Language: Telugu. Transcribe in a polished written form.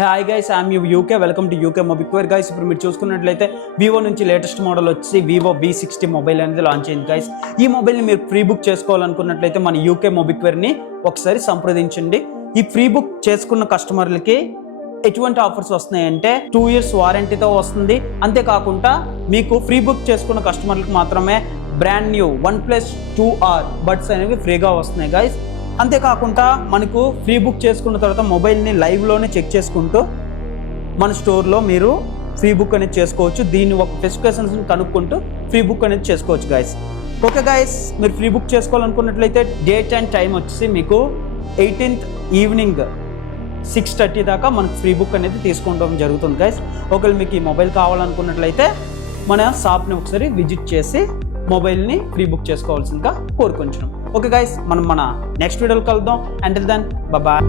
Hi guys, I'm UK. Welcome to UK mobile guys. ఇప్పుడు మీరు చూసుకున్నట్లయితే వివో నుంచి లేటెస్ట్ మోడల్ వచ్చి వివో V60 మొబైల్ అనేది లాంచ్ అయింది గైస్. ఈ మొబైల్ని మీరు ఫ్రీ బుక్ చేసుకోవాలనుకున్నట్లయితే మన యూకే మొబైల్ని ఒకసారి సంప్రదించండి. ఈ ఫ్రీ బుక్ చేసుకున్న కస్టమర్లకి ఎటువంటి ఆఫర్స్ వస్తున్నాయంటే 2 years వారంటీతో వస్తుంది. అంతేకాకుండా మీకు ఫ్రీ బుక్ చేసుకున్న కస్టమర్లకు మాత్రమే brand new OnePlus 2R buds అనేవి ఫ్రీగా వస్తున్నాయి గైస్. అంతేకాకుండా మనకు ఫ్రీ బుక్ చేసుకున్న తర్వాత మొబైల్ని లైవ్లోనే చెక్ చేసుకుంటూ మన స్టోర్లో మీరు ఫ్రీ బుక్ అనేది చేసుకోవచ్చు. దీన్ని ఒక స్పెసిఫికేషన్స్ని కనుక్కుంటూ ఫ్రీ బుక్ అనేది చేసుకోవచ్చు గైస్. ఓకే గైస్, మీరు ఫ్రీ బుక్ చేసుకోవాలనుకున్నట్లయితే డేట్ అండ్ టైం వచ్చేసి మీకు 18th ఈవినింగ్ 6:30 దాకా మనకు ఫ్రీ బుక్ అనేది తీసుకోవడం జరుగుతుంది గైస్. ఒకవేళ మీకు ఈ మొబైల్ కావాలనుకున్నట్లయితే మన షాప్ని ఒకసారి విజిట్ చేసి మొబైల్ని ఫ్రీ బుక్ చేసుకోవాల్సిందిగా కోరుకుంటున్నాం. ఓకే గైస్, మనం మన నెక్స్ట్ వీడియోలో కలుద్దాం. Until then bye.